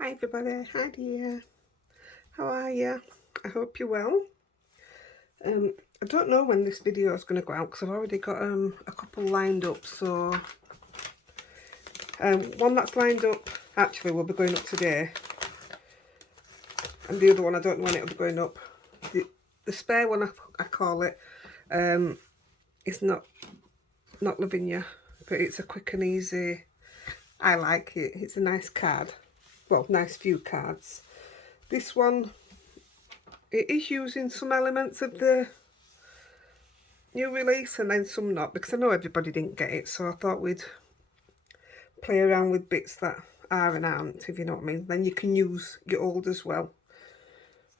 Hi everybody, Heidi here. How are you? I hope you're well. I don't know when this video is going to go out because I've already got a couple lined up. So one that's lined up actually will be going up today, and the other one I don't know when it will be going up. The spare one I call it it's not lavinia, but it's a quick and easy. I like it. It's a nice card. Well, nice few cards. This one, it is using some elements of the new release and then some not, because I know everybody didn't get it, so I thought we'd play around with bits that are and aren't, if you know what I mean. Then you can use your old as well.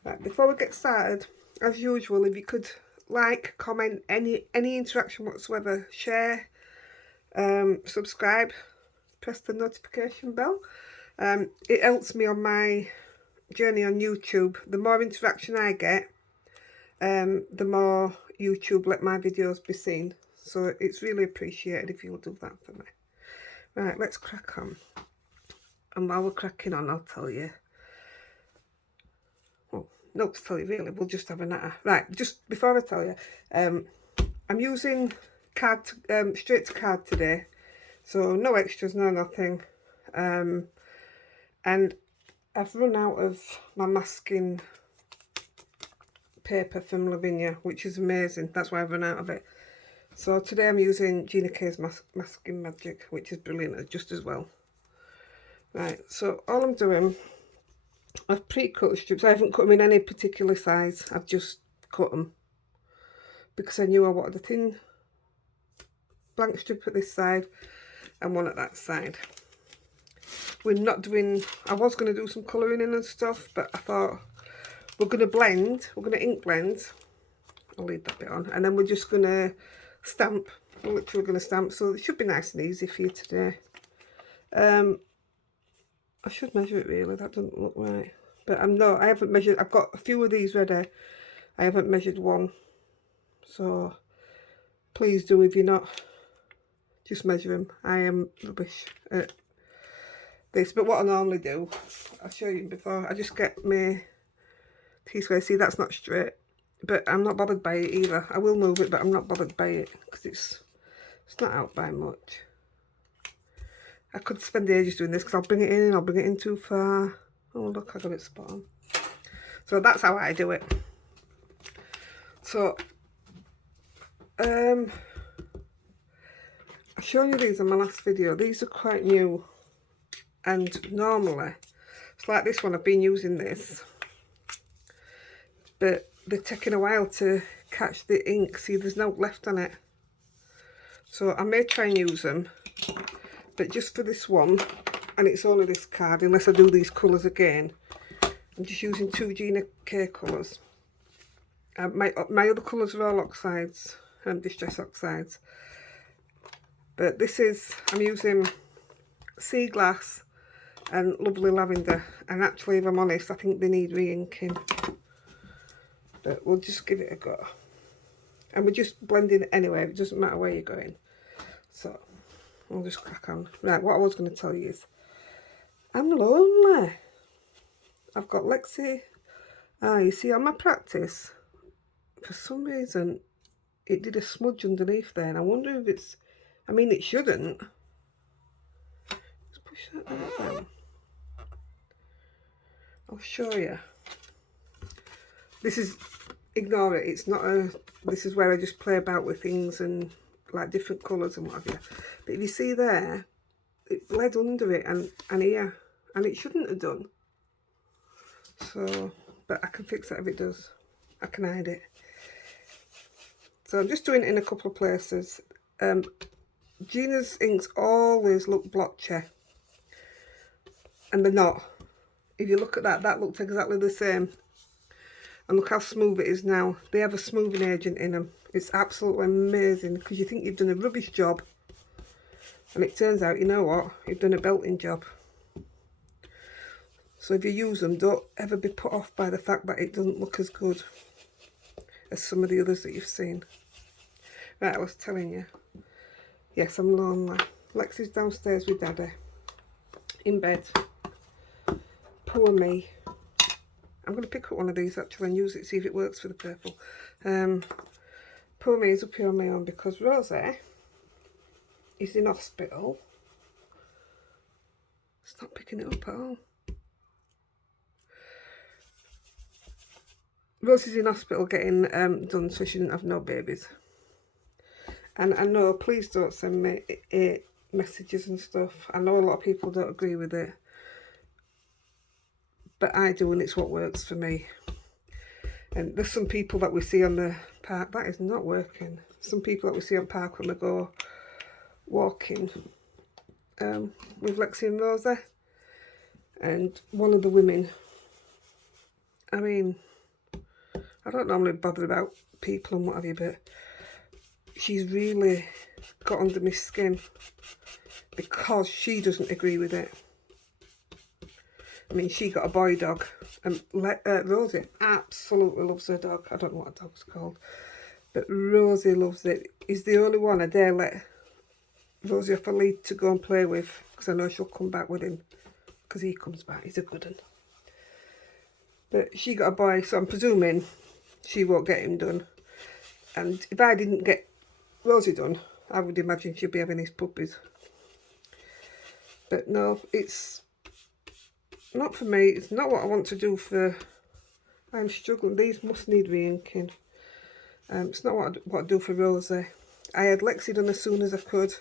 Right, before we get started, as usual, if you could like, comment, any interaction whatsoever, share, subscribe, press the notification bell. It helps me on my journey on YouTube. The more interaction I get, the more YouTube let my videos be seen. So it's really appreciated if you'll do that for me. Right, let's crack on. And while we're cracking on, I'll tell you. Well, not to tell you really, we'll just have a natter. Right, just before I tell you, I'm using card straight to card today. So no extras, no nothing. And I've run out of my masking paper from Lavinia, which is amazing. That's why I've run out of it. So today I'm using Gina K's Masking Magic, which is brilliant just as well. Right, so all I'm doing, I've pre-cut the strips. I haven't cut them in any particular size. I've just cut them because I knew I wanted a thin blank strip at this side and one at that side. We're not doing, I was going to do some colouring in and stuff, but I thought we're going to blend, we're going to ink blend. I'll leave that bit on. And then we're just going to stamp. We're literally going to stamp. So it should be nice and easy for you today. I should measure it really. That doesn't look right. But I haven't measured. I've got a few of these ready. I haven't measured one. So please do, if you're not, just measure them. I am rubbish at this. But what I normally do, I'll show you before. I just get my T-square. See, that's not straight. But I'm not bothered by it either. I will move it, but I'm not bothered by it because it's not out by much. I could spend ages doing this because I'll bring it in and I'll bring it in too far. Oh look, I got it spot on. So that's how I do it. So I've shown you these in my last video. These are quite new, and normally it's like this one. I've been using this, but they're taking a while to catch the ink. See, there's no left on it. So I may try and use them, but just for this one, and it's only this card, unless I do these colours again, I'm just using 2 Gina K colours. My other colours are all oxides, distress oxides. But this is, I'm using Sea Glass and Lovely Lavender. And actually, if I'm honest, I think they need re-inking. But we'll just give it a go. And we're just blending it anyway, it doesn't matter where you're going. So I'll just crack on. Right, what I was going to tell you is I'm lonely. I've got Lexi. You see on my practice, for some reason it did a smudge underneath there, and I wonder if it's, I mean it shouldn't. Let's push that down. I'll show you. This is, ignore it, it's not a, this is where I just play about with things and like different colours and what have you. But if you see there, it bled under it and here, and it shouldn't have done. So, but I can fix that if it does. I can hide it. So I'm just doing it in a couple of places. Gina's inks always look blotchy, and they're not. If you look at that, that looks exactly the same. And look how smooth it is now. They have a smoothing agent in them. It's absolutely amazing, because you think you've done a rubbish job, and it turns out, you know what, you've done a belting job. So if you use them, don't ever be put off by the fact that it doesn't look as good as some of the others that you've seen. Right, I was telling you. Yes, I'm lonely. Lexi's downstairs with Daddy, in bed. Poor me. I'm going to pick up one of these actually and use it, see if it works for the purple. Poor me is up here on my own because Rosie is in hospital. It's not picking it up at all. Rosie's in hospital getting done so she didn't have no babies. And I know, please don't send me messages and stuff. I know a lot of people don't agree with it. But I do, and it's what works for me. And there's some people that we see on the park, that is not working. Some people that we see on park when we go walking with Lexi and Rosie. And one of the women, I mean, I don't normally bother about people and what have you, but she's really got under my skin because she doesn't agree with it. I mean, she got a boy dog, and Rosie absolutely loves her dog. I don't know what a dog's called, but Rosie loves it. He's the only one I dare let Rosie off a lead to go and play with, because I know she'll come back with him, because he comes back. He's a good one. But she got a boy, so I'm presuming she won't get him done. And if I didn't get Rosie done, I would imagine she'd be having these puppies. But no, it's not for me. It's not what I want to do for... I'm struggling. These must need re-inking. It's not what I do for Rosie. I had Lexi done as soon as I could,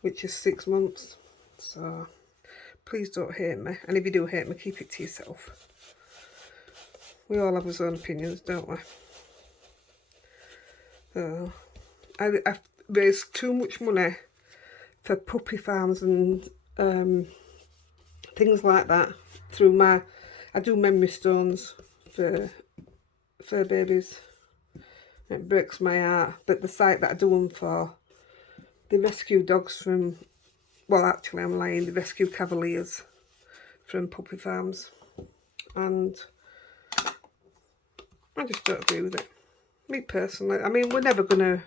which is 6 months. So please don't hate me. And if you do hate me, keep it to yourself. We all have our own opinions, don't we? So I've raised too much money for puppy farms and things like that through I do memory stones for fur babies. It breaks my heart, but the site that I do them for, they rescue dogs from, well actually I'm lying, they rescue cavaliers from puppy farms, and I just don't agree with it. Me personally, I mean, we're never going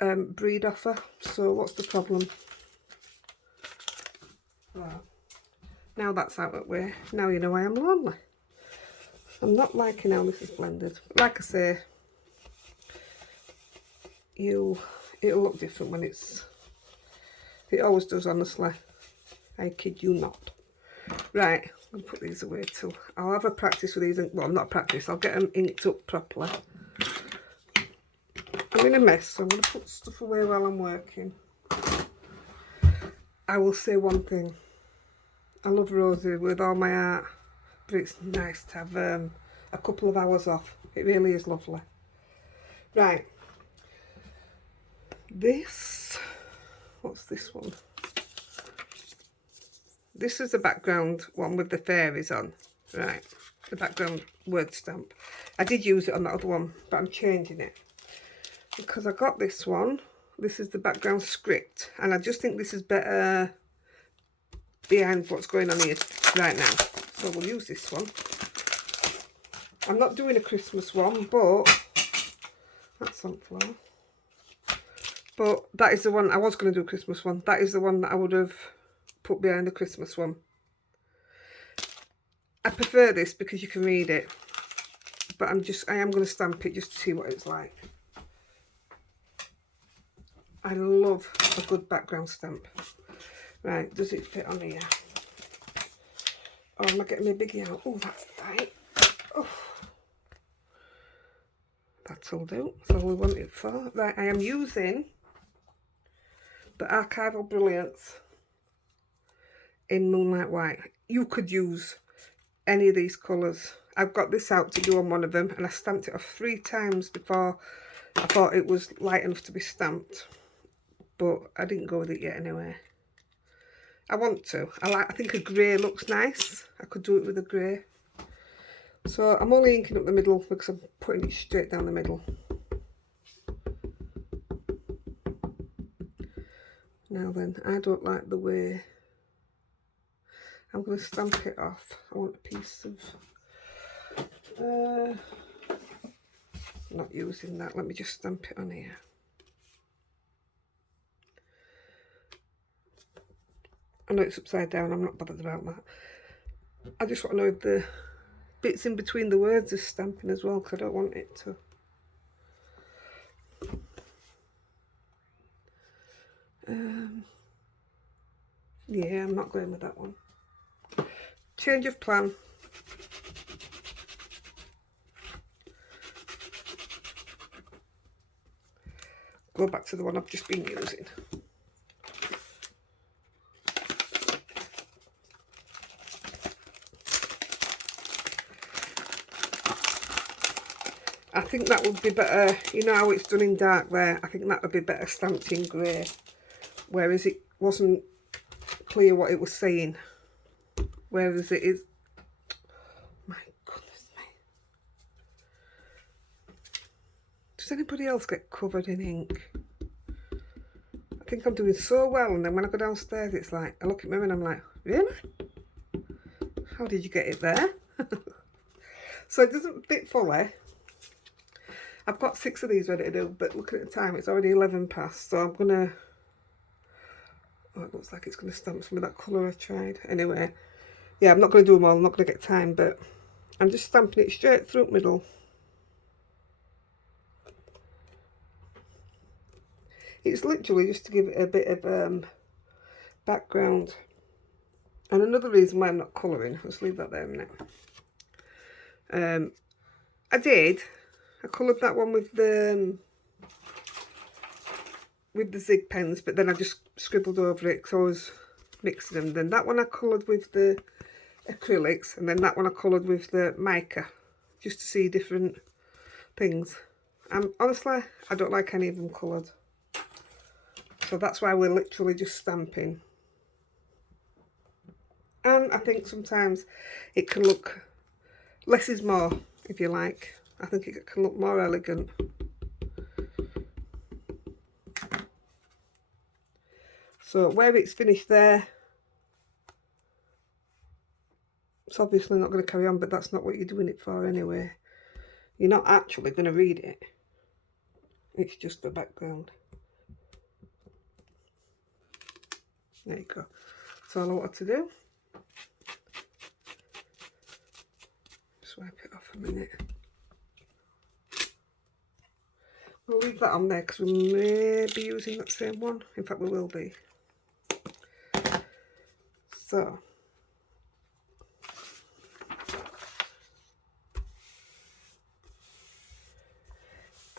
to breed off her, so what's the problem? Well, now that's out of the way, now you know I am lonely. I'm not liking how this is blended. Like I say, it'll look different when it always does, honestly. I kid you not. Right, I'll put these away too. I'll have a practice with these, well, not practice, I'll get them inked up properly. I'm in a mess, so I'm going to put stuff away while I'm working. I will say one thing. I love Rosie with all my heart, but it's nice to have a couple of hours off. It really is lovely. Right. What's this one? This is the background one with the fairies on. Right. The background word stamp. I did use it on that other one, but I'm changing it. Because I got this one. This is the background script. And I just think this is better behind what's going on here right now. So we'll use this one. I'm not doing a Christmas one, but that's sunflower. But that is the one, I was going to do a Christmas one. That is the one that I would have put behind the Christmas one. I prefer this because you can read it. But I am going to stamp it just to see what it's like. I love a good background stamp. Right, does it fit on here? Oh, am I getting my biggie out? Oh, that's tight. Oh. That'll do. That's all we want it for. Right, I am using the Archival Brilliance in Moonlight White. You could use any of these colours. I've got this out to do on one of them, and I stamped it off 3 times before I thought it was light enough to be stamped. But I didn't go with it yet anyway. I want to. I think a grey looks nice. I could do it with a grey. So I'm only inking up the middle because I'm putting it straight down the middle. Now then, I don't like the way. I'm going to stamp it off. I want a piece of... not using that. Let me just stamp it on here. I know it's upside down, I'm not bothered about that. I just want to know if the bits in between the words are stamping as well, because I don't want it to. Yeah, I'm not going with that one. Change of plan. Go back to the one I've just been using. I think that would be better, you know how it's done in dark there, I think that would be better stamped in grey, whereas it wasn't clear what it was saying, whereas it is, my goodness me. Does anybody else get covered in ink? I think I'm doing so well, and then when I go downstairs it's like, I look at my mirror and I'm like, really? How did you get it there? So it doesn't fit fully. I've got 6 of these ready to do, but looking at the time, it's already 11 past, so I'm gonna, oh, it looks like it's gonna stamp some of that colour I tried. Anyway, yeah, I'm not gonna do them all, I'm not gonna get time, but I'm just stamping it straight through the middle. It's literally just to give it a bit of background. And another reason why I'm not colouring, let's leave that there a minute. I coloured that one with the zig pens, but then I just scribbled over it because I was mixing them. Then that one I coloured with the acrylics, and then that one I coloured with the mica, just to see different things. And honestly, I don't like any of them coloured. So that's why we're literally just stamping. And I think sometimes it can look, less is more, if you like. I think it can look more elegant. So where it's finished there, it's obviously not going to carry on, but that's not what you're doing it for anyway. You're not actually going to read it. It's just the background. There you go. That's all I wanted to do. Just wipe it off a minute. We'll leave that on there because we may be using that same one. In fact, we will be. So,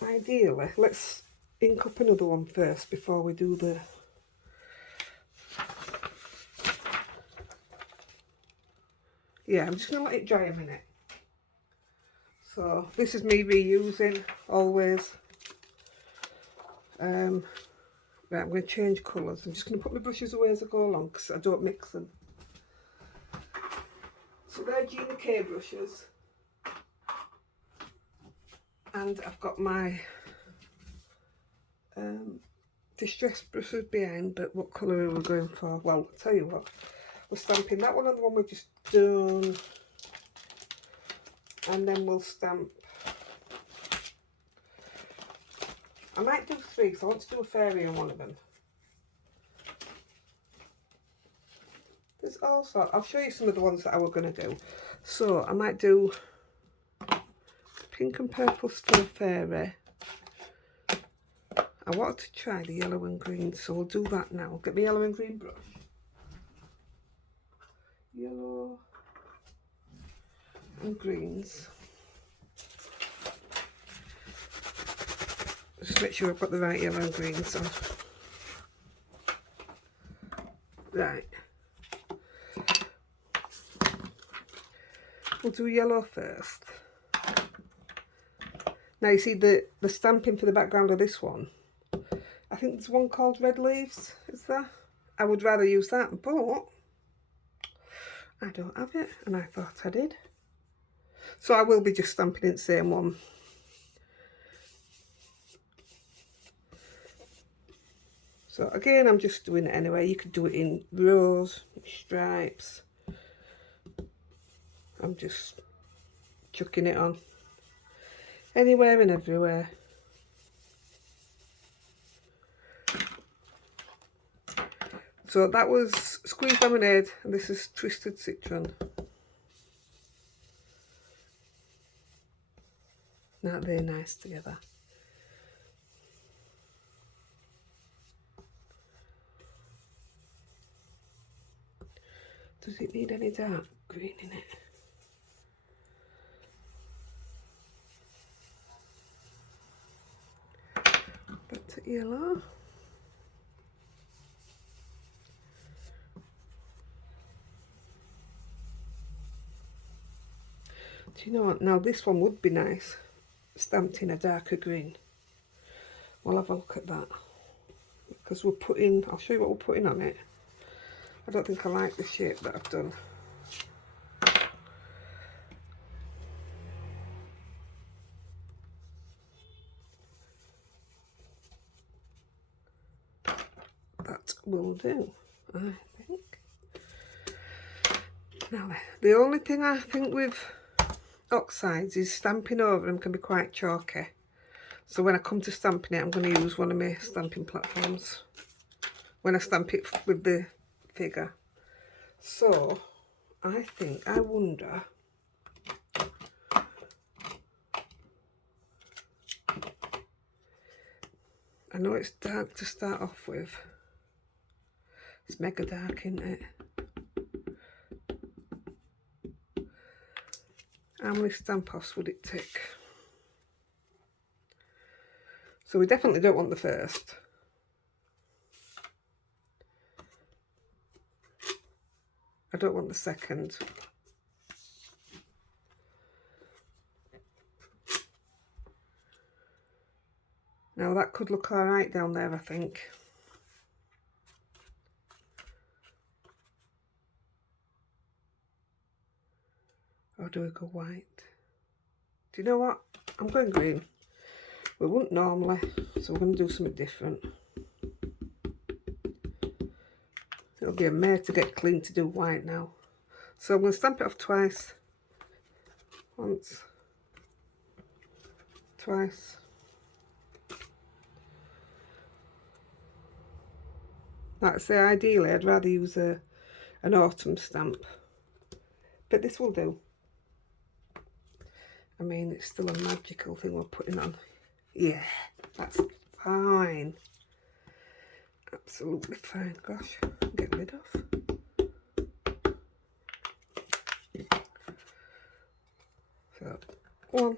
ideally, let's ink up another one first before we do the... Yeah, I'm just going to let it dry a minute. So, this is me reusing, always. Right, I'm going to change colours. I'm just going to put my brushes away as I go along because I don't mix them. So they're Gina K brushes. And I've got my distress brushes behind, but what colour are we going for? Well, I'll tell you what. We're stamping that one on the one we've just done. And then we'll stamp. I might do 3 because I want to do a fairy on one of them. There's also, I'll show you some of the ones that I were going to do. So I might do pink and purple for a fairy. I wanted to try the yellow and green, so we'll do that now. Get my yellow and green brush. Yellow and greens. Just make sure I've got the right yellow and greens on. Right. We'll do yellow first. Now you see the stamping for the background of this one. I think there's one called Red Leaves, is there? I would rather use that, but I don't have it, and I thought I did. So I will be just stamping in the same one. So again, I'm just doing it anyway. You could do it in rows, stripes. I'm just chucking it on. Anywhere and everywhere. So that was Squeezed Lemonade, and this is Twisted Citron. Aren't they nice together? Does it need any dark green in it? Back to yellow. Do you know what? Now this one would be nice, stamped in a darker green. We'll have a look at that. Because we're putting, I'll show you what we're putting on it. I don't think I like the shape that I've done. That will do, I think. Now, the only thing I think with oxides is stamping over them can be quite chalky. So when I come to stamping it, I'm going to use one of my stamping platforms when I stamp it with the figure. So I wonder, I know it's dark to start off with. It's mega dark, isn't it? How many stamp offs would it take? So we definitely don't want the first. I don't want the second. Now that could look all right down there, I think. Or do we go white? Do you know what? I'm going green. We wouldn't normally, so we're going to do something different. It'll be a mare to get clean to do white now. So I'm going to stamp it off twice. Once. Twice. Like I say, ideally I'd rather use an autumn stamp. But this will do. I mean, it's still a magical thing we're putting on. Yeah, that's fine. Absolutely fine. Gosh, get rid of. So, 1,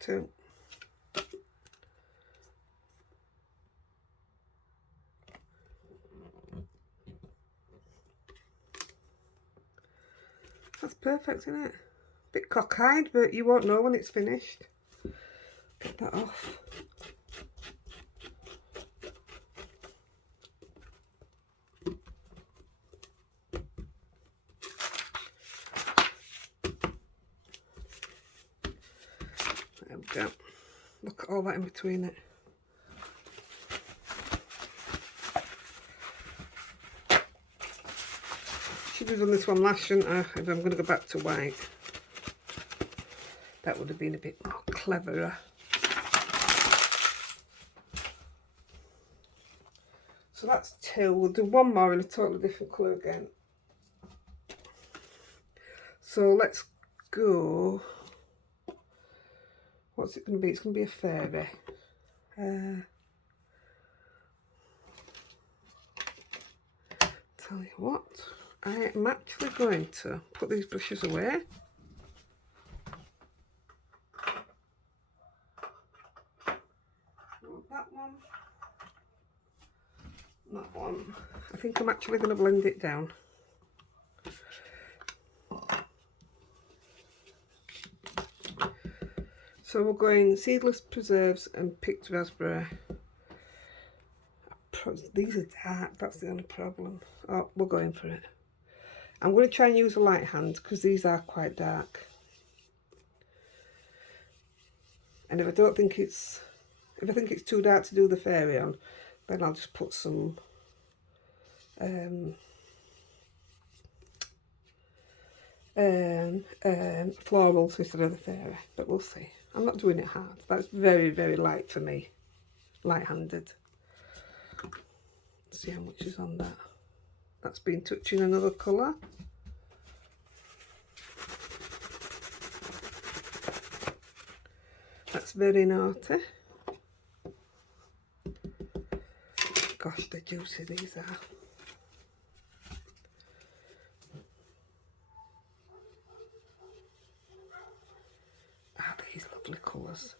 2. That's perfect, isn't it? Bit cockeyed, but you won't know when it's finished. Get that off. There we go. Look at all that in between it. Should have done this one last, shouldn't I? If I'm going to go back to white. That would have been a bit more cleverer. So that's 2. We'll do one more in a totally different colour again. So let's go. What's it going to be? It's going to be a fairy. Tell you what, I am actually going to put these brushes away. That one. That one. I think I'm actually going to blend it down. So we're going seedless preserves and picked raspberry. These are dark, that's the only problem. Oh, we're going for it. I'm going to try and use a light hand because these are quite dark. And if I think it's too dark to do the fairy on, then I'll just put some florals instead of the fairy, but we'll see. I'm not doing it hard. That's very, very light for me, light-handed. See how much is on that. That's been touching another colour. That's very naughty. Gosh, they're juicy, these are. Ah, these lovely colours.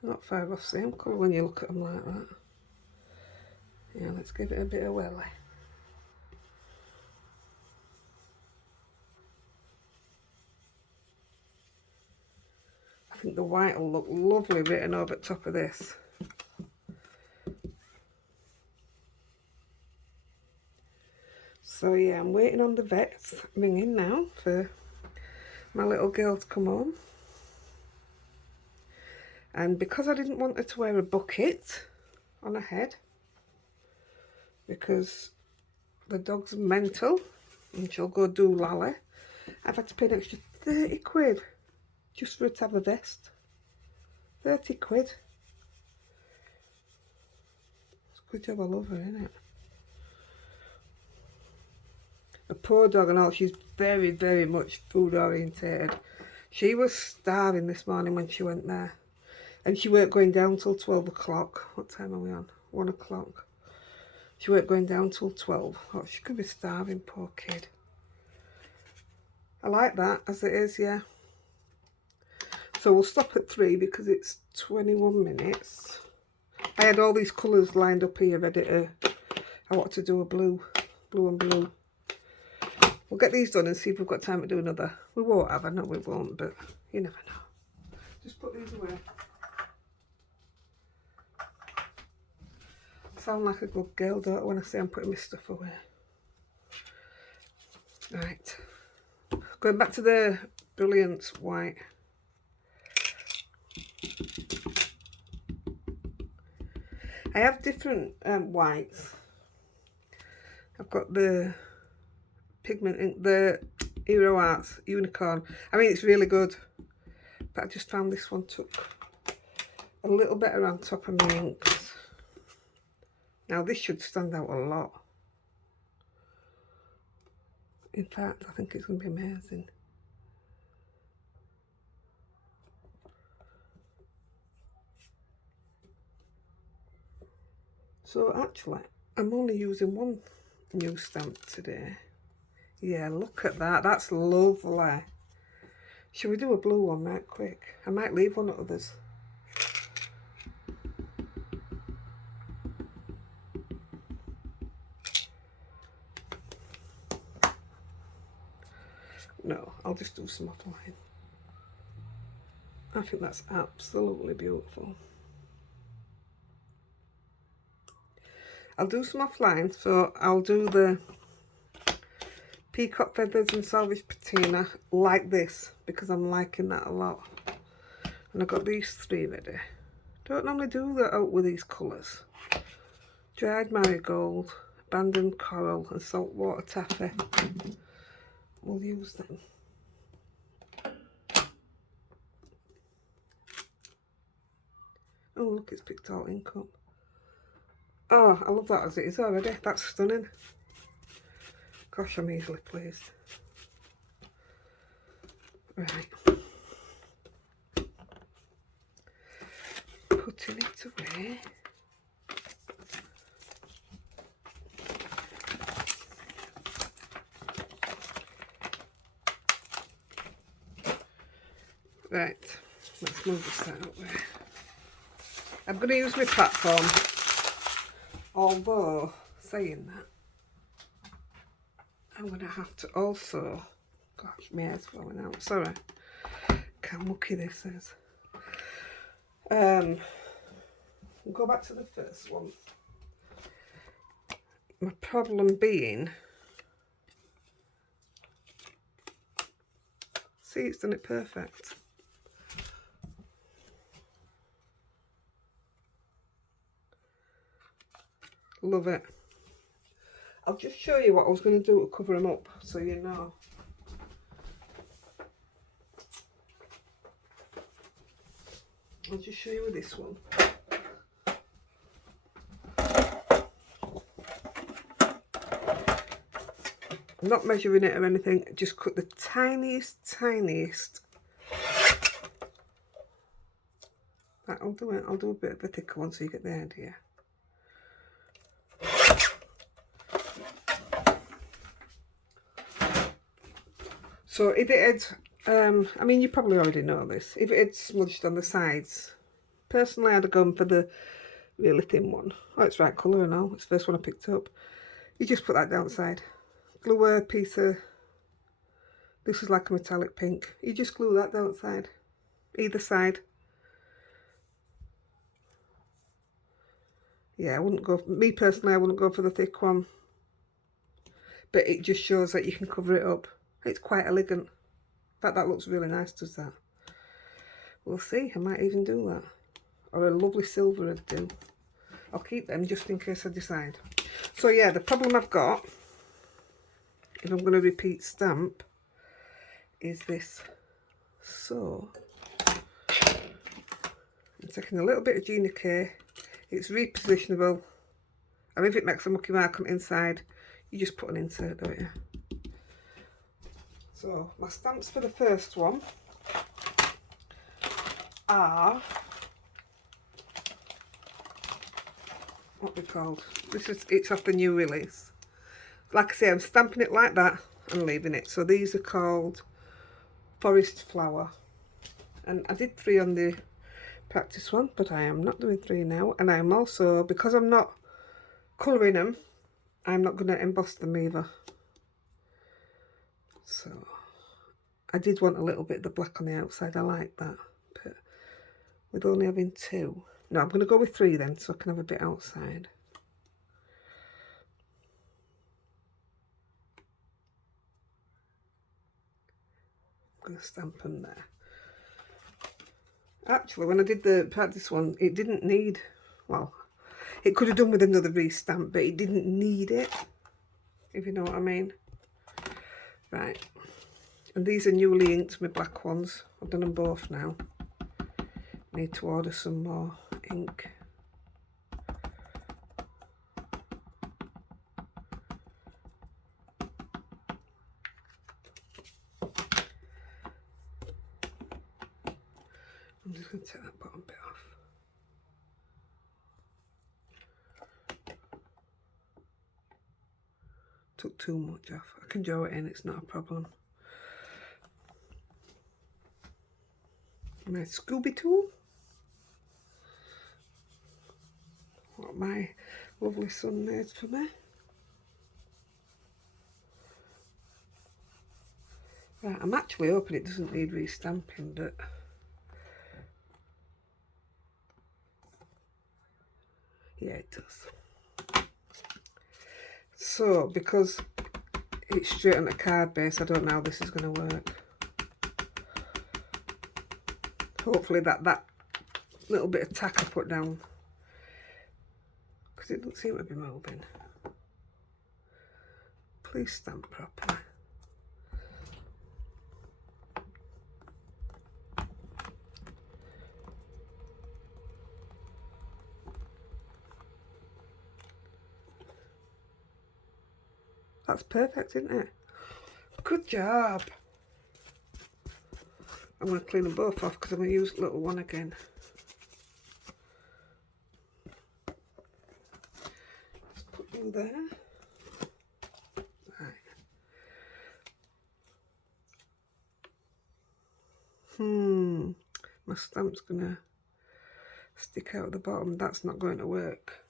Not far off same colour when you look at them like that. Yeah, let's give it a bit of welly. I think the white will look lovely written over the top of this. So yeah, I'm waiting on the vet's ringing now for my little girl to come home. And because I didn't want her to wear a bucket on her head, because the dog's mental and she'll go do lally, I've had to pay an extra 30 quid just for her to have a vest. 30 quid. It's a good job I love her, isn't it? A poor dog and all, she's very, very much food orientated. She was starving this morning when she went there. And she weren't going down till 12 o'clock. What time are we on? 1 o'clock. She weren't going down till 12. Oh, she could be starving, poor kid. I like that as it is, yeah. So we'll stop at 3 because it's 21 minutes. I had all these colours lined up here ready to... I want to do a blue and blue. We'll get these done and see if we've got time to do another. We won't have, I know we won't, but you never know. Just put these away. Sound like a good girl, don't I, when I say I'm putting my stuff away. Right. Going back to the Brilliance white. I have different whites. I've got the pigment ink, the Hero Arts Unicorn. I mean, it's really good, but I just found this one took a little better on top of my inks. Now this should stand out a lot. In fact, I think it's going to be amazing. So actually, I'm only using one new stamp today. Yeah, look at that. That's lovely. Shall we do a blue one right quick? I might leave one of others. No, I'll just do some offline. I think that's absolutely beautiful. I'll do some offline, so I'll do the peacock feathers and salvage patina like this because I'm liking that a lot. And I've got these 3 ready. Don't normally do that out with these colours. Dried marigold, abandoned coral and saltwater taffy. We'll use them. Oh look, it's picked all ink up. Oh, I love that as it is already. That's stunning. Gosh, I'm easily pleased. Right. Putting it away. Right, let's move this out of the way. I'm going to use my platform, although saying that, I'm going to have to also, gosh, my hair's falling out, sorry, look how mucky this is. We'll go back to the first one. My problem being, see, it's done it perfect. Love it. I'll just show you what I was going to do to cover them up so you know. I'll just show you with this one. I'm not measuring it or anything, just cut the tiniest. Right, I'll do a bit of a thicker one so you get the idea. So if it had, I mean, you probably already know this, if it had smudged on the sides, personally I'd have gone for the really thin one. Oh, it's right colour and all, it's the first one I picked up. You just put that downside. Glue a piece of, this is like a metallic pink, you just glue that downside, either side. Yeah, I wouldn't go, me personally, I wouldn't go for the thick one. But it just shows that you can cover it up. It's quite elegant. In fact, that looks really nice, does that? We'll see, I might even do that. Or a lovely silver would do. I'll keep them just in case I decide. So yeah, the problem I've got, if I'm going to repeat stamp, is this. So, I'm taking a little bit of Gina K. It's repositionable. And if it makes a mucky mark on the inside, you just put an insert, don't you? So, my stamps for the first one are, what they're called. It's off the new release. Like I say, I'm stamping it like that and leaving it. So these are called Forest Flower. And I did 3 on the practice one, but I am not doing 3 now. And I'm also, because I'm not colouring them, I'm not going to emboss them either. So I did want a little bit of the black on the outside, I like that. But with only having 2, no, I'm going to go with 3 then, so I can have a bit outside. I'm going to stamp them there. Actually, when I did the practice one, it didn't need, well, it could have done with another re-stamp, but it didn't need it, if you know what I mean. Right, and these are newly inked, my black ones. I've done them both now. Need to order some more ink. I'm just going to take that bottom bit off. Took too much off. I can draw it in, it's not a problem. My Scooby tool. What my lovely son made for me. Right, I'm actually hoping it doesn't need re-stamping, but yeah, it does. So, because it's straight on a card base, I don't know how this is going to work. Hopefully that little bit of tack I put down, because it doesn't seem to be moving. Please stamp properly. That's perfect, isn't it? Good job. I'm going to clean them both off because I'm going to use the little one again. Just put you there. Right. My stamp's going to stick out the bottom. That's not going to work.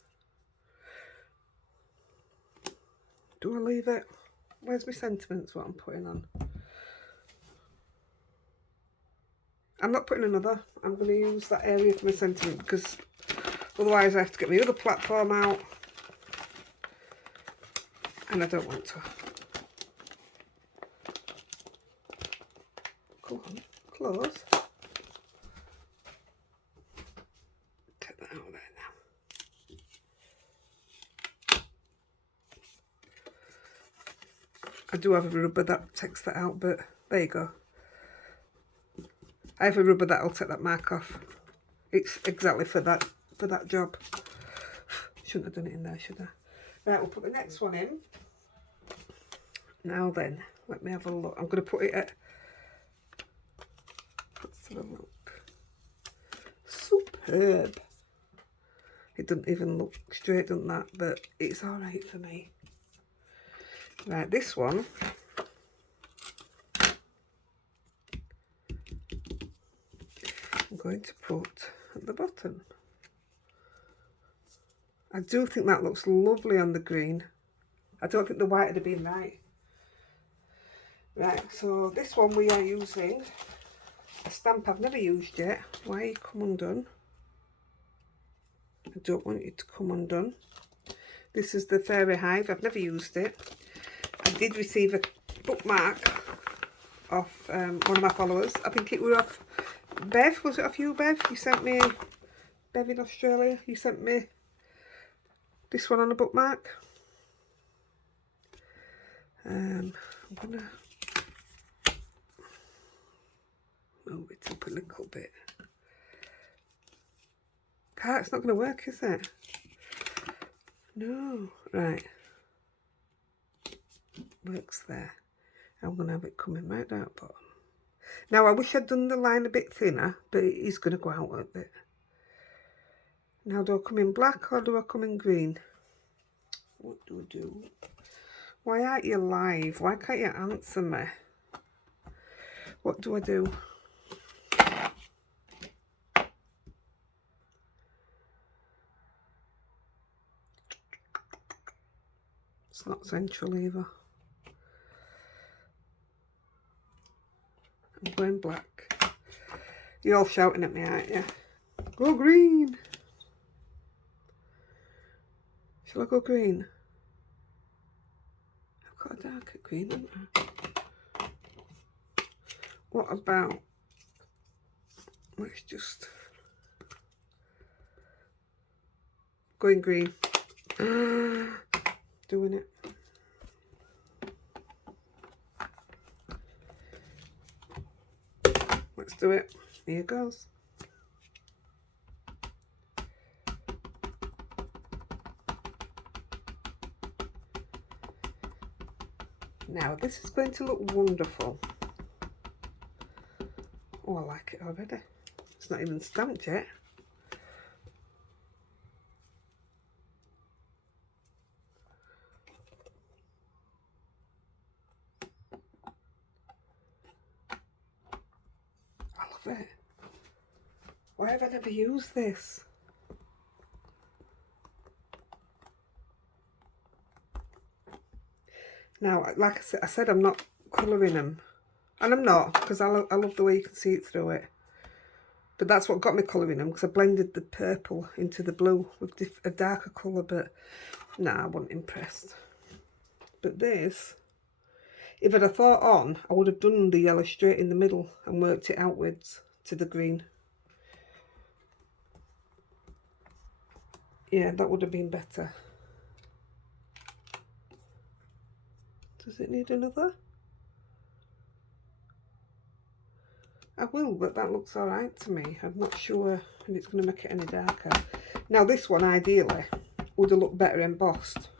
Do I leave it? Where's my sentiments, what I'm putting on? I'm not putting another. I'm going to use that area for my sentiment because otherwise I have to get my other platform out. And I don't want to. Come on, close. Take that out of there now. I do have a rubber that takes that out, but there you go. I have a rubber that'll take that mark off. It's exactly for that job. Shouldn't have done it in there, should I? Right, we'll put the next one in. Now then, let me have a look. I'm going to put it at, let's have a look. Superb. It doesn't even look straight, doesn't that? But it's all right for me. Right, this one. I'm going to put at the bottom. I do think that looks lovely on the green. I don't think the white would have been right. Right, so this one we are using a stamp I've never used yet. Why you come undone? I don't want it to come undone. This is the Fairy Hive. I've never used it. I did receive a bookmark off one of my followers. I think it was off Bev. Was it off you, Bev? You sent me, Bev in Australia, you sent me this one on a bookmark. I'm gonna move it up a little bit. It's not going to work, is it? No. Right. Works there. I'm going to have it coming right down the bottom. Now, I wish I'd done the line a bit thinner, but it is going to go out a bit. Now, do I come in black or do I come in green? What do I do? Why aren't you live? Why can't you answer me? What do I do? It's not central either. I'm going black. You're all shouting at me, aren't you? Go green. Shall I go green? I've got a darker green, haven't I? What about, let's just, going green. Doing it. Let's do it. Here goes. Now this is going to look wonderful. Oh, I like it already. It's not even stamped yet. I love it. Why have I never used this? Now, like I said, I'm not colouring them. And I'm not, because I love the way you can see it through it. But that's what got me colouring them, because I blended the purple into the blue with a darker colour. But nah, I wasn't impressed. But this, if I'd have thought on, I would have done the yellow straight in the middle and worked it outwards to the green. Yeah, that would have been better. Does it need another? I will, but that looks all right to me. I'm not sure if it's going to make it any darker. Now this one, ideally, would have looked better embossed,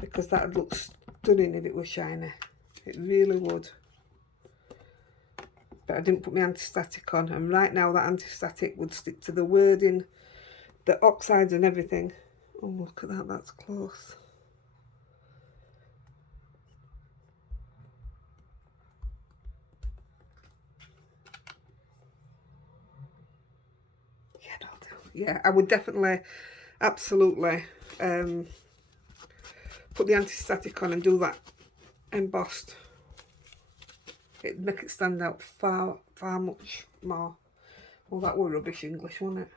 because that would look stunning if it was shiny. It really would. But I didn't put my anti-static on, and right now that anti-static would stick to the wording, the oxides and everything. Oh, look at that, that's close. Yeah, I would definitely, absolutely put the anti-static on and do that embossed. It'd make it stand out far much more. Well, that were rubbish English, wasn't it?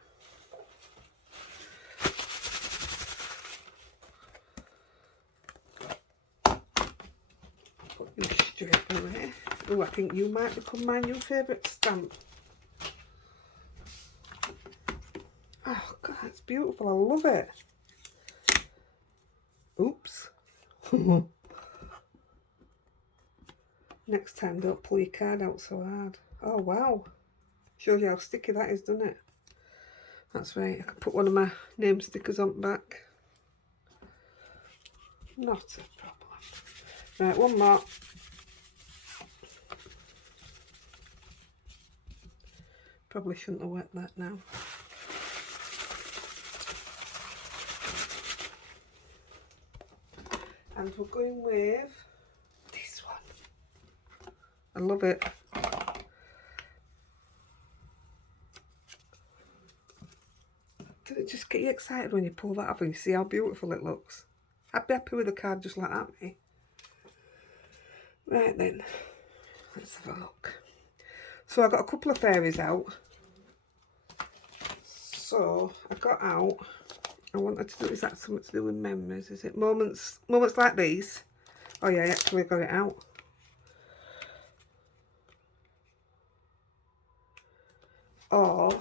Put you straight away. Oh, I think you might become my new favourite stamp. Oh God, it's beautiful. I love it. Oops. Next time, don't pull your card out so hard. Oh wow. Shows you how sticky that is, doesn't it? That's right. I can put one of my name stickers on back. Not a problem. Right, one more. Probably shouldn't have wet that now. And we're going with this one. I love it. Did it just get you excited when you pull that up and you see how beautiful it looks? I'd be happy with a card just like that, me. Right then, let's have a look. So I got a couple of fairies out. So I got out, I wanted to do, is that something to do with memories? Is it moments like these? Oh yeah, I actually got it out. Or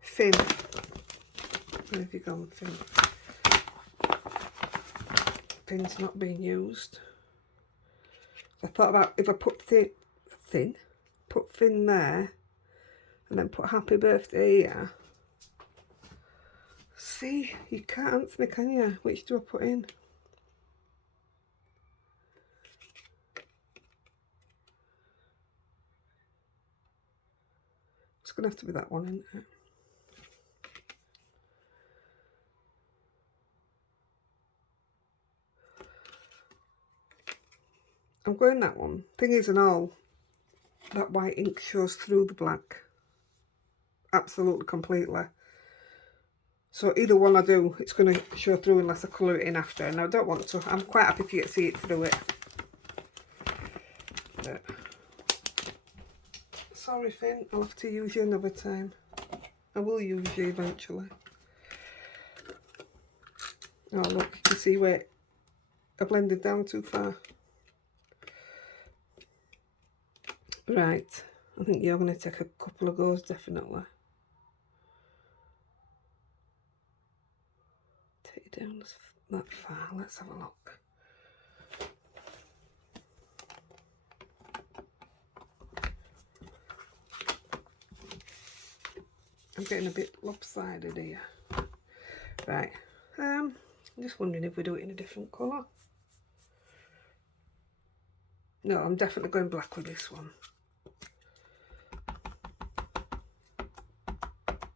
Finn. Where have you gone, Finn? Finn's not being used. I thought about if I put put Finn there, and then put happy birthday here. See, you can't answer me, can you? Which do I put in? It's going to have to be that one, isn't it? I'm going that one. Thing is and all, that white ink shows through the black. Absolutely, completely. So either one I do, it's going to show through unless I colour it in after. And I don't want to. I'm quite happy for you to see it through it. But sorry, Finn. I'll have to use you another time. I will use you eventually. Oh, look. You can see where I blended down too far. Right. I think you're going to take a couple of goes, definitely. Take it down that far. Let's have a look. I'm getting a bit lopsided here. Right. I'm just wondering if we do it in a different colour. No, I'm definitely going black with this one.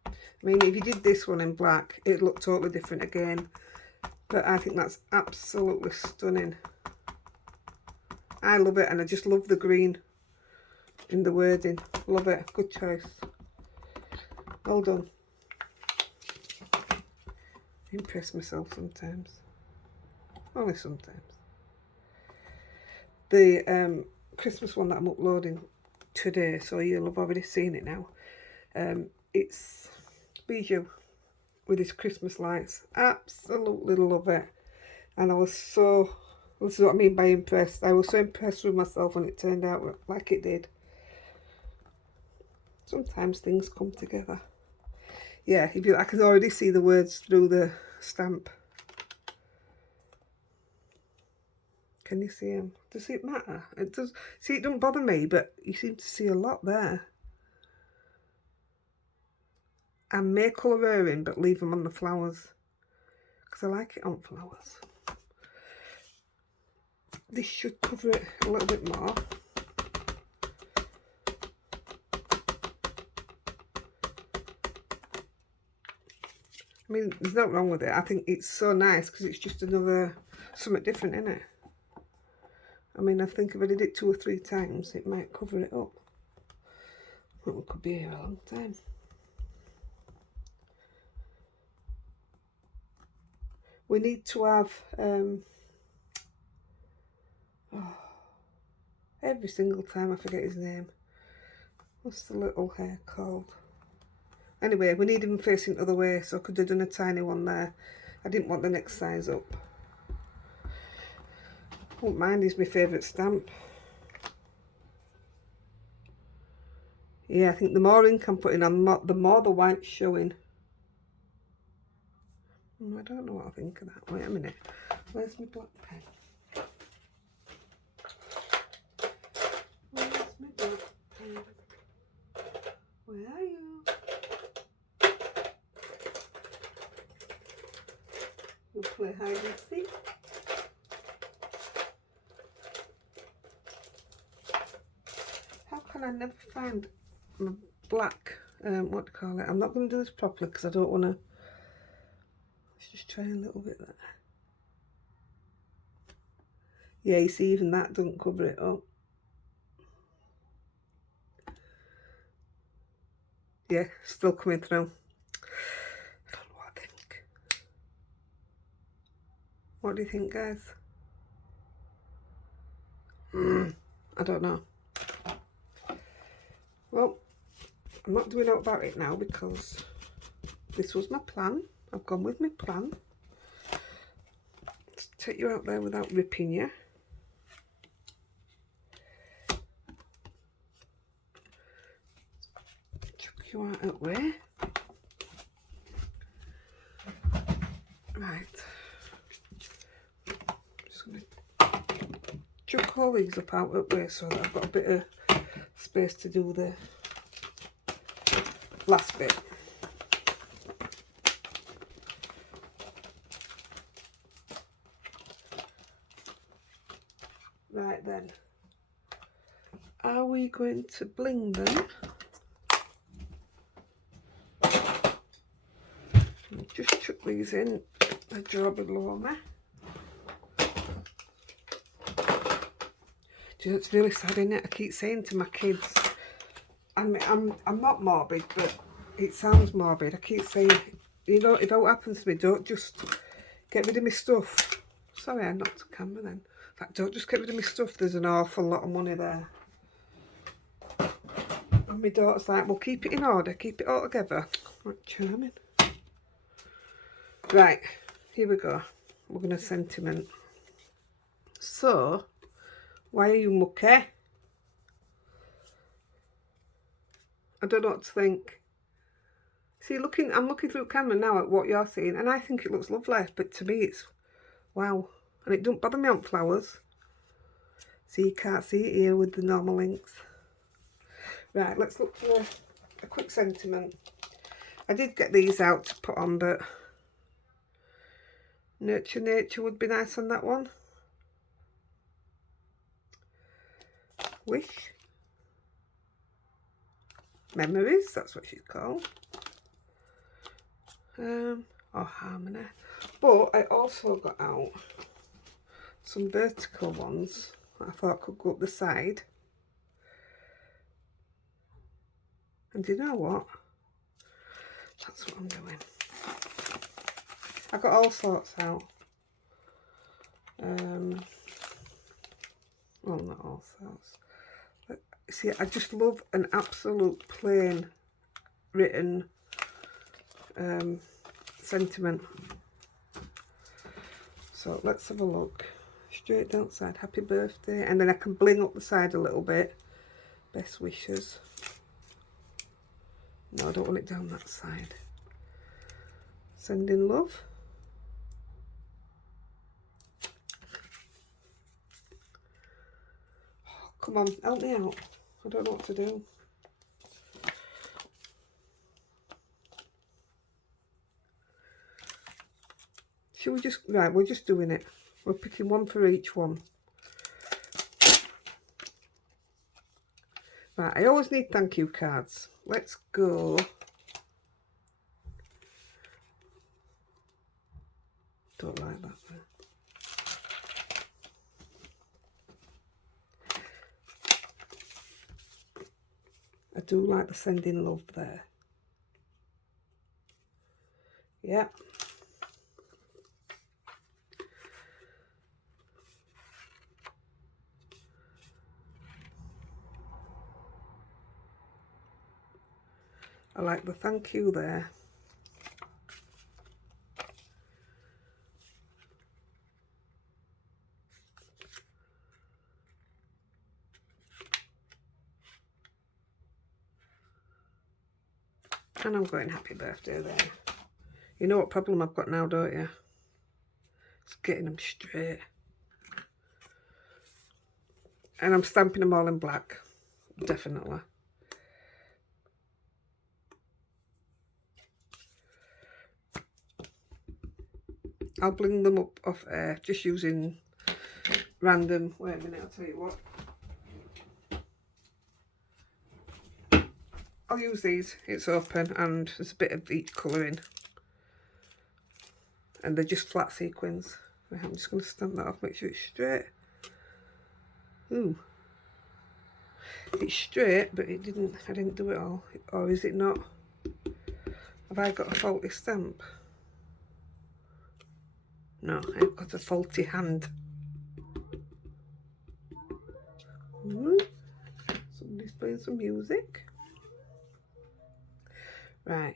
I mean, if you did this one in black, it'd look totally different again. But I think that's absolutely stunning. I love it, and I just love the green in the wording. Love it. Good choice. Well done. Impress myself sometimes. Only sometimes. The Christmas one that I'm uploading today, so you'll have already seen it now. It's Bijou with his Christmas lights. Absolutely love it. And I was so, this is what I mean by impressed. I was so impressed with myself when it turned out like it did. Sometimes things come together. Yeah, if you, I can already see the words through the stamp. Can you see them? Does it matter? It does. See, it doesn't bother me, but you seem to see a lot there. I may colour her in, but leave them on the flowers, because I like it on flowers. This should cover it a little bit more. I mean, there's nothing wrong with it. I think it's so nice because it's just another, something different, isn't it? I mean, I think if I did it 2 or 3 times, it might cover it up. Well, we could be here a long time. We need to have every single time I forget his name. What's the little hair called? Anyway, we need him facing the other way, so I could have done a tiny one there. I didn't want the next size up. Won't mind, he's my favourite stamp. Yeah, I think the more ink I'm putting on, the more the white's showing. I don't know what I think of that. Wait a minute. Where's my black pen? Where's my black pen? Where are you? We'll play hide and seek. and I never find my black, what do you call it? I'm not going to do this properly because I don't want to. Let's just try a little bit there. Yeah, you see, even that doesn't cover it up. Yeah, still coming through. I don't know what I think. What do you think, guys? I don't know. Well, I'm not doing out about it now because this was my plan. I've gone with my plan. Let's take you out there without ripping you. Chuck you out that way. Right. Just going to chuck all these up out that way so that I've got a bit of space to do the last bit. Right then, are we going to bling them? Just chuck these in the jar below me. It's really sad, isn't it? I keep saying to my kids, I'm not morbid, but it sounds morbid. I keep saying, you know, if that happens to me, don't just get rid of my stuff. Sorry, I knocked the camera then. In fact, don't just get rid of my stuff. There's an awful lot of money there. And my daughter's like, well, keep it in order, keep it all together. What charming. Right, here we go. We're going to sentiment. So, why are you mucky? I don't know what to think. See, I'm looking through camera now at what you're seeing, and I think it looks lovely, but to me it's wow. And it don't bother me on flowers. So you can't see it here with the normal links. Right, let's look for a quick sentiment. I did get these out to put on, but nature would be nice on that one. Wish. Memories, that's what she's called. Or harmony. But I also got out some vertical ones that I thought could go up the side. And do you know what? That's what I'm doing. I got all sorts out. Well, not all sorts. But see, I just love an absolute plain written sentiment. So let's have a look. Straight down the side, happy birthday, and then I can bling up the side a little bit. Best wishes. No, I don't want it down that side. Sending love. Oh, come on, help me out. I don't know what to do. Should we just, right, we're just doing it. We're picking one for each one. Right, I always need thank you cards. Let's go. Don't like that there. I do like the sending love there. Yeah. I like the thank you there. And I'm going happy birthday there. You know what problem I've got now, don't you? It's getting them straight. And I'm stamping them all in black. Definitely. I'll bling them up off air just using random. Wait a minute, I'll tell you what. I'll use these. It's open and there's a bit of each colour in. And they're just flat sequins. I'm just going to stamp that off, make sure it's straight. Ooh. It's straight, but I didn't do it all. Or is it not? Have I got a faulty stamp? No, I've got a faulty hand. Somebody's playing some music. Right,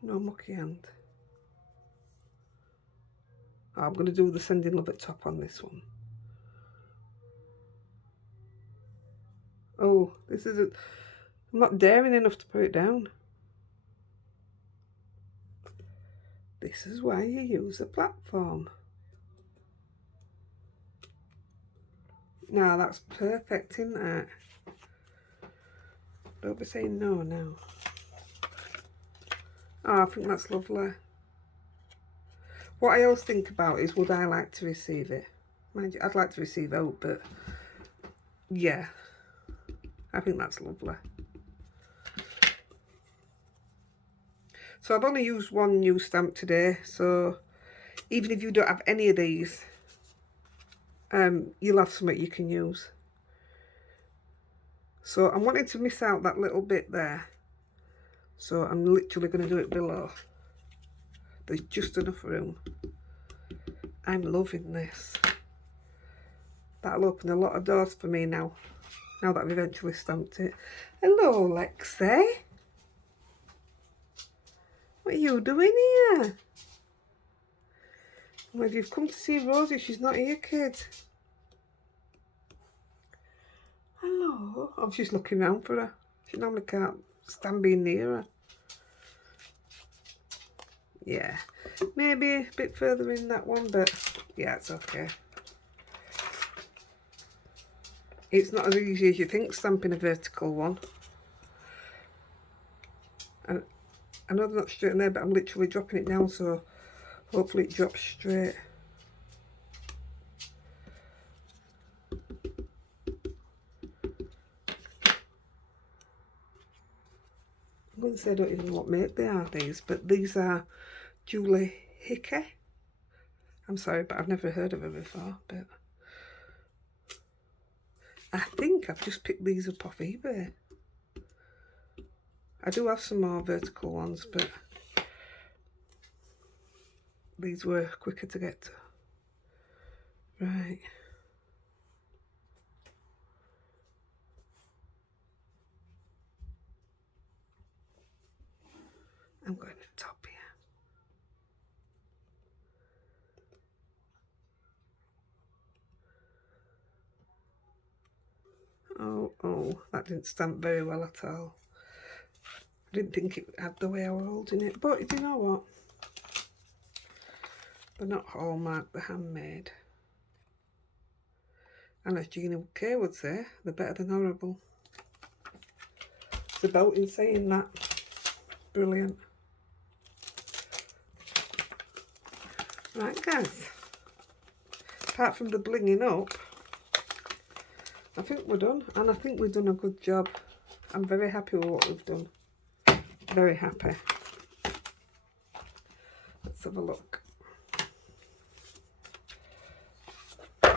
no mucky hand. Oh, I'm going to do the sending love at top on this one. Oh, this isn't... I'm not daring enough to put it down. This is why you use a platform. Now that's perfect, isn't it? Don't be saying no now. Oh, I think that's lovely. What I always think about is, would I like to receive it? Mind you, I'd like to receive out, but yeah, I think that's lovely. So I've only used one new stamp today, so even if you don't have any of these, you'll have something you can use. So I'm wanting to miss out that little bit there, so I'm literally going to do it below. There's just enough room. I'm loving this. That'll open a lot of doors for me now that I've eventually stamped it. Hello, Lexi. What are you doing here? Well, if you've come to see Rosie, she's not here, kid. Hello. Oh, she's looking round for her. She normally can't stand being near her. Yeah, maybe a bit further in that one, but yeah, it's okay. It's not as easy as you think stamping a vertical one. And I know they're not straight in there, but I'm literally dropping it down, so hopefully it drops straight. I'm going to say I don't even know what make they are, these, but these are Julie Hickey. I'm sorry, but I've never heard of her before, but I think I've just picked these up off eBay. I do have some more vertical ones, but these were quicker to get to. Right. I'm going to the top here. Oh, that didn't stamp very well at all. I didn't think it had the way I was holding it, but you know what? They're not hallmark, they're handmade. And as Gina K would say, they're better than horrible. It's about in saying that. Brilliant. Right, guys. Apart from the blinging up, I think we're done, and I think we've done a good job. I'm very happy with what we've done. Very happy. Let's have a look. So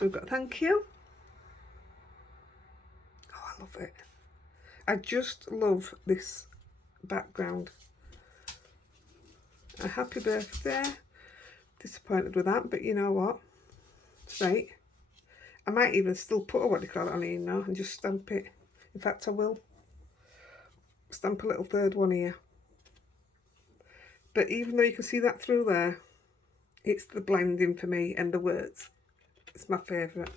we've got thank you. Oh, I love it. I just love this background. A happy birthday. Disappointed with that, but you know what? It's right. I might even still put a what do you call it on here now and just stamp it. In fact, I will stamp a little third one here. But even though you can see that through there, it's the blending for me and the words. It's my favourite.